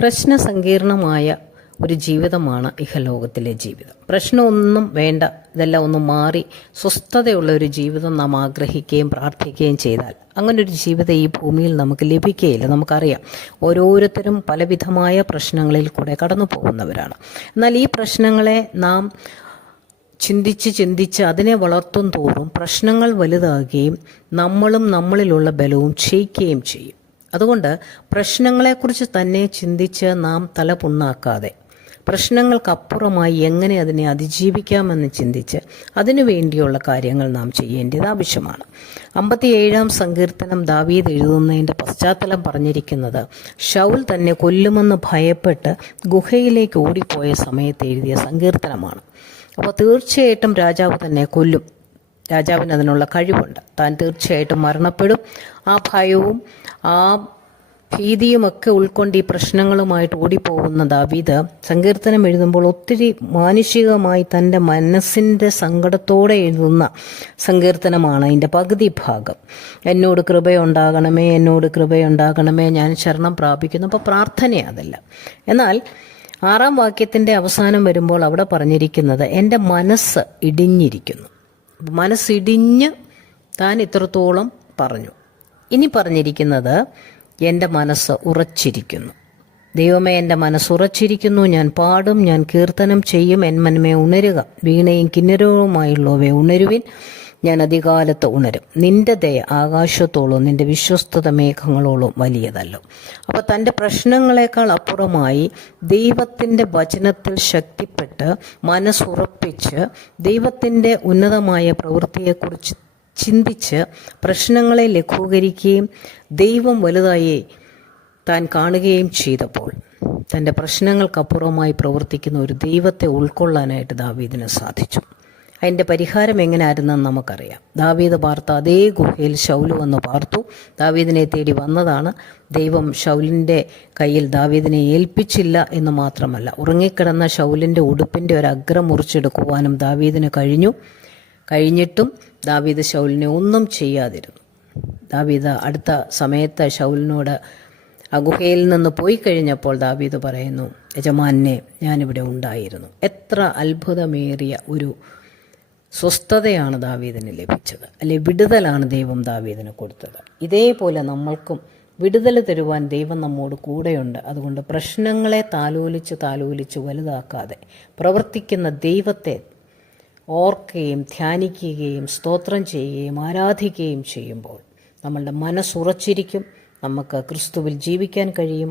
പ്രശ്നസങ്കീർണമായ ഒരു ജീവിതമാണ് ഇഹലോകത്തിലെ ജീവിതം. പ്രശ്നമൊന്നും വേണ്ട, ഇതെല്ലാം ഒന്ന് മാറി സ്വസ്ഥതയുള്ള ഒരു ജീവിതം നാം ആഗ്രഹിക്കുകയും പ്രാർത്ഥിക്കുകയും ചെയ്താൽ അങ്ങനൊരു ജീവിതം ഈ ഭൂമിയിൽ നമുക്ക് ലഭിക്കുകയില്ല. നമുക്കറിയാം, ഓരോരുത്തരും പലവിധമായ പ്രശ്നങ്ങളിൽ കൂടെ കടന്നു പോകുന്നവരാണ്. എന്നാൽ ഈ പ്രശ്നങ്ങളെ നാം ചിന്തിച്ച് അതിനെ വളർത്തും തോറും പ്രശ്നങ്ങൾ വലുതാകുകയും നമ്മളും നമ്മളിലുള്ള ബലവും ക്ഷയിക്കുകയും ചെയ്യും. അതുകൊണ്ട് പ്രശ്നങ്ങളെക്കുറിച്ച് തന്നെ ചിന്തിച്ച് നാം തല പുണ്ണാക്കാതെ പ്രശ്നങ്ങൾക്കപ്പുറമായി എങ്ങനെ അതിനെ അതിജീവിക്കാമെന്ന് ചിന്തിച്ച് അതിനു വേണ്ടിയുള്ള കാര്യങ്ങൾ നാം ചെയ്യേണ്ടത് ആവശ്യമാണ്. 57-ാം സങ്കീർത്തനം ദാവീദ് എഴുതുന്നതിൻ്റെ പശ്ചാത്തലം പറഞ്ഞിരിക്കുന്നത് ശൗൽ തന്നെ കൊല്ലുമെന്ന് ഭയപ്പെട്ട് ഗുഹയിലേക്ക് ഓടിപ്പോയ സമയത്ത് എഴുതിയ സങ്കീർത്തനമാണ്. അപ്പോൾ തീർച്ചയായിട്ടും രാജാവ് തന്നെ കൊല്ലും. രാജാവിന് അതിനുള്ള കഴിവുണ്ട്. താൻ തീർച്ചയായിട്ടും മരണപ്പെടും. ആ ഭയവും ആ ഭീതിയുമൊക്കെ ഉൾക്കൊണ്ട് ഈ പ്രശ്നങ്ങളുമായിട്ട് ഓടിപ്പോകുന്ന ദാവീദ് സങ്കീർത്തനം എഴുതുമ്പോൾ ഒത്തിരി മാനുഷികമായി തൻ്റെ മനസ്സിൻ്റെ സങ്കടത്തോടെ എഴുതുന്ന സങ്കീർത്തനമാണ്. അതിൻ്റെ പകുതി ഭാഗം എന്നോട് കൃപയുണ്ടാകണമേ, എന്നോട് കൃപയുണ്ടാകണമേ, ഞാൻ ശരണം പ്രാപിക്കുന്നു. അപ്പോൾ പ്രാർത്ഥനയതല്ല. എന്നാൽ 6-ാം വാക്യത്തിൻ്റെ അവസാനം വരുമ്പോൾ അവിടെ പറഞ്ഞിരിക്കുന്നത് എൻ്റെ മനസ്സ് ഇടിഞ്ഞിരിക്കുന്നു. മനസ്സിടിഞ്ഞ് താൻ ഇത്രത്തോളം പറഞ്ഞു. ഇനി പറഞ്ഞിരിക്കുന്നത് എൻ്റെ മനസ്സ് ഉറച്ചിരിക്കുന്നു. ദൈവമേ, എൻ്റെ മനസ്സുറച്ചിരിക്കുന്നു, ഞാൻ പാടും, ഞാൻ കീർത്തനം ചെയ്യും. എൻ മനമേ ഉണരുക, വീണയും കിന്നരവുമായുള്ളവയെ ഉണരുവിൻ, ഞാൻ അധികാലത്ത് ഉണരും. നിന്റെ ദയ ആകാശത്തോളം നിന്റെ വിശ്വസ്തത മേഘങ്ങളോളം വലിയതല്ലോ. അപ്പോൾ തൻ്റെ പ്രശ്നങ്ങളെക്കാൾ അപ്പുറമായി ദൈവത്തിൻ്റെ വചനത്തിൽ ശക്തിപ്പെട്ട് മനസ്സുറപ്പിച്ച് ദൈവത്തിൻ്റെ ഉന്നതമായ പ്രവൃത്തിയെക്കുറിച്ച് ചിന്തിച്ച് പ്രശ്നങ്ങളെ ലഘൂകരിക്കുകയും ദൈവം വലുതായി താൻ കാണുകയും ചെയ്തപ്പോൾ തൻ്റെ പ്രശ്നങ്ങൾക്കപ്പുറമായി പ്രവർത്തിക്കുന്ന ഒരു ദൈവത്തെ ഉൾക്കൊള്ളാനായിട്ട് ദാവീദിന് സാധിച്ചു. അതിൻ്റെ പരിഹാരം എങ്ങനെയായിരുന്നെന്ന് നമുക്കറിയാം. ദാവീദ് പാർത്ത അതേ ഗുഹയിൽ ശൗല് വന്ന് പാർത്തു. ദാവീദിനെ തേടി വന്നതാണ്. ദൈവം ശൗലിൻ്റെ കയ്യിൽ ദാവീദിനെ ഏൽപ്പിച്ചില്ല എന്ന് മാത്രമല്ല, ഉറങ്ങിക്കിടന്ന ശൗലിൻ്റെ ഉടുപ്പിൻ്റെ ഒരു അഗ്രം മുറിച്ചെടുക്കുവാനും ദാവീദിന് കഴിഞ്ഞിട്ടും ദാവീദ് ശൗലിനെ ഒന്നും ചെയ്യാതിരുന്നു. ദാവീദ് അടുത്ത സമയത്ത് ശൗലിനോട് ആ ഗുഹയിൽ നിന്ന് പോയി കഴിഞ്ഞപ്പോൾ ദാവീദ് പറയുന്നു, യജമാനെ, ഞാനിവിടെ ഉണ്ടായിരുന്നു. എത്ര അത്ഭുതമേറിയ ഒരു സ്വസ്ഥതയാണ് ദാവീദിന് ലഭിച്ചത്, അല്ലെ വിടുതലാണ് ദൈവം ദാവീദിന് കൊടുത്തത്. ഇതേപോലെ നമ്മൾക്കും വിടുതൽ തരുവാൻ ദൈവം നമ്മോട് കൂടെയുണ്ട്. അതുകൊണ്ട് പ്രശ്നങ്ങളെ താലോലിച്ച് വലുതാക്കാതെ പ്രവർത്തിക്കുന്ന ദൈവത്തെ ഓർക്കുകയും ധ്യാനിക്കുകയും സ്തോത്രം ചെയ്യുകയും ആരാധിക്കുകയും ചെയ്യുമ്പോൾ നമ്മളുടെ മനസ്സുറച്ചിരിക്കും. നമുക്ക് ക്രിസ്തുവിൽ ജീവിക്കാൻ കഴിയും.